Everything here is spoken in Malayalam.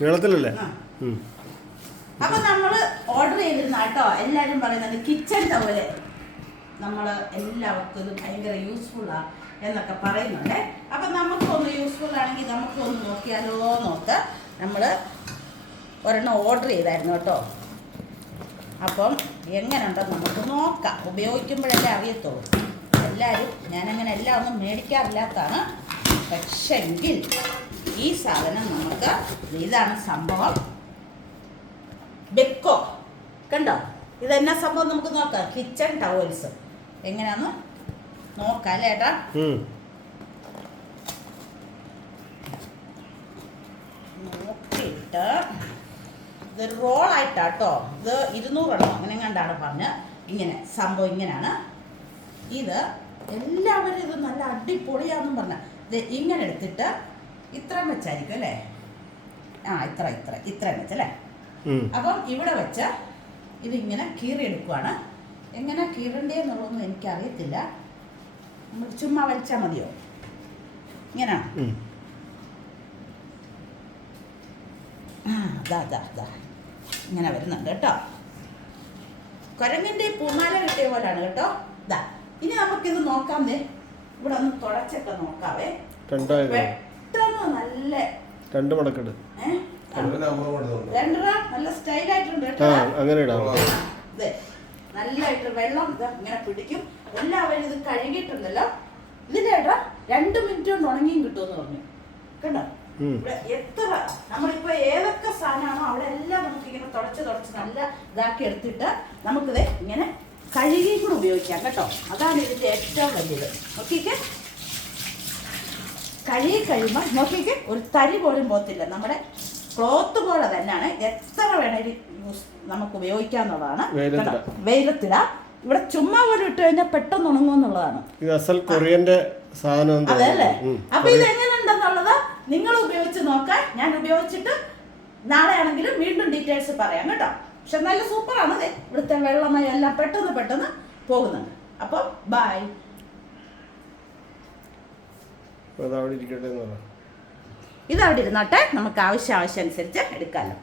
നീളത്തിലല്ലേ? അപ്പൊ നമ്മള് ഓർഡർ ചെയ്തിരുന്ന കേട്ടോ. എല്ലാരും പറയുന്നത് കിച്ചൺ ടവല് നമ്മൾ എല്ലാവർക്കും ഇത് ഭയങ്കര യൂസ്ഫുള്ളാ എന്നൊക്കെ പറയുന്നുണ്ട്. അപ്പൊ നമുക്കൊന്ന് യൂസ്ഫുൾ ആണെങ്കിൽ നമുക്കൊന്ന് നോക്കിയാലോ നോക്ക്. നമ്മള് ഒരെണ്ണം ഓർഡർ ചെയ്തായിരുന്നു കേട്ടോ. അപ്പം എങ്ങനെയുണ്ടെന്ന് നമുക്ക് നോക്കാം. ഉപയോഗിക്കുമ്പോഴല്ലേ അറിയത്തുള്ളൂ. എല്ലാവരും ഞാനങ്ങനെ എല്ലാം ഒന്നും മേടിക്കാറില്ലാത്തതാണ്. പക്ഷെങ്കിൽ ഈ സാധനം നമുക്ക് ഇതാണ് സംഭവം. ബെക്കോ കണ്ടോ? ഇതെന്നാ സംഭവം നമുക്ക് നോക്കാം. കിച്ചൺ ടവൽസ് എങ്ങനെയാന്ന് നോക്കാം അല്ലേ ഏട്ടാ? നോക്കിയിട്ട് ഇത് റോളായിട്ടാട്ടോ. ഇത് 200 എണ്ണം അങ്ങനെ കണ്ടാണ് പറഞ്ഞ്. ഇങ്ങനെ സംഭവം ഇങ്ങനെയാണ്. ഇത് എല്ലാവരും ഇത് നല്ല അടിപൊളിയാണെന്നും പറഞ്ഞ ഇത് ഇങ്ങനെ എടുത്തിട്ട് ഇത്രയും വെച്ചായിരിക്കും അല്ലേ? ഇത്രയും വെച്ചല്ലേ? അപ്പം ഇവിടെ വെച്ച് ഇതിങ്ങനെ കീറിയെടുക്കുവാണ്. എങ്ങനെ കീറണ്ടേന്നുള്ളതൊന്നും എനിക്കറിയത്തില്ല. നമ്മൾ ചുമ്മാ വലിച്ചാൽ മതിയോ? ഇങ്ങനെയാണ്. ഇങ്ങനെ വരുന്നുണ്ട് കേട്ടോ. കുരങ്ങിൻ്റെ പൂമാല കിട്ടിയ പോലാണ് കേട്ടോ. ഇതാ ഇനി നമുക്കിത് നോക്കാം. ഇവിടെ ഒന്ന് തുടച്ചൊക്കെ നോക്കാവേ. പെട്ടെന്ന് നല്ല 2 മടക്കെട്ട് നല്ല സ്റ്റൈലായിട്ടുണ്ട് കേട്ടോ. നല്ലതായിട്ട് വെള്ളം ഇങ്ങനെ പിടിക്കും. എല്ലാവരും ഇത് കഴുകിയിട്ടുണ്ടല്ലോ. ഇതിലേട്ടാ 2 മിനിറ്റ് കൊണ്ട് ഉണങ്ങിയും കിട്ടുമെന്ന് പറഞ്ഞു കേട്ടോ. ഇവിടെ എത്ര നമ്മളിപ്പോ ഏതൊക്കെ സാധനമാണോ അവിടെ എല്ലാം നമുക്ക് ഇങ്ങനെ തുടച്ച് നല്ല ഇതാക്കി എടുത്തിട്ട് നമുക്കിത് ഇങ്ങനെ കഴുകിയും കൂടെ ഉപയോഗിക്കാം കേട്ടോ. അതാണ് ഇതിന്റെ ഏറ്റവും വലിയത്. നോക്കിക്കേ, കഴുകി കഴിയുമ്പോൾ നോക്കിക്കേ ഒരു തരി പോലും പോകത്തില്ല. നമ്മുടെ ക്ലോത്ത് പോലെ തന്നെയാണ്. എത്ര വേണേലും നമുക്ക് ഉപയോഗിക്കാന്നുള്ളതാണ്. വെയിലത്തിടാം. ഇവിടെ ചുമ്മാ പോലും ഇട്ട് കഴിഞ്ഞാൽ പെട്ടെന്ന് ഉണങ്ങുമെന്നുള്ളതാണ്. അതെ അല്ലേ? അപ്പൊ ഇത് എങ്ങനെയുണ്ടെന്നുള്ളത് നിങ്ങൾ ഉപയോഗിച്ച് നോക്കാൻ. ഞാൻ ഉപയോഗിച്ചിട്ട് നാളെ ആണെങ്കിലും വീണ്ടും ഡീറ്റെയിൽസ് പറയാം കേട്ടോ. പക്ഷെ നല്ല സൂപ്പറാണ്. ഇവിടുത്തെ വെള്ളമയം എല്ലാം പെട്ടെന്ന് പോകുന്നുണ്ട്. അപ്പോൾ ബൈ. ഇതവിടെ ഇരുന്നോട്ടെ. നമുക്ക് ആവശ്യം അനുസരിച്ച് എടുക്കാമല്ലോ.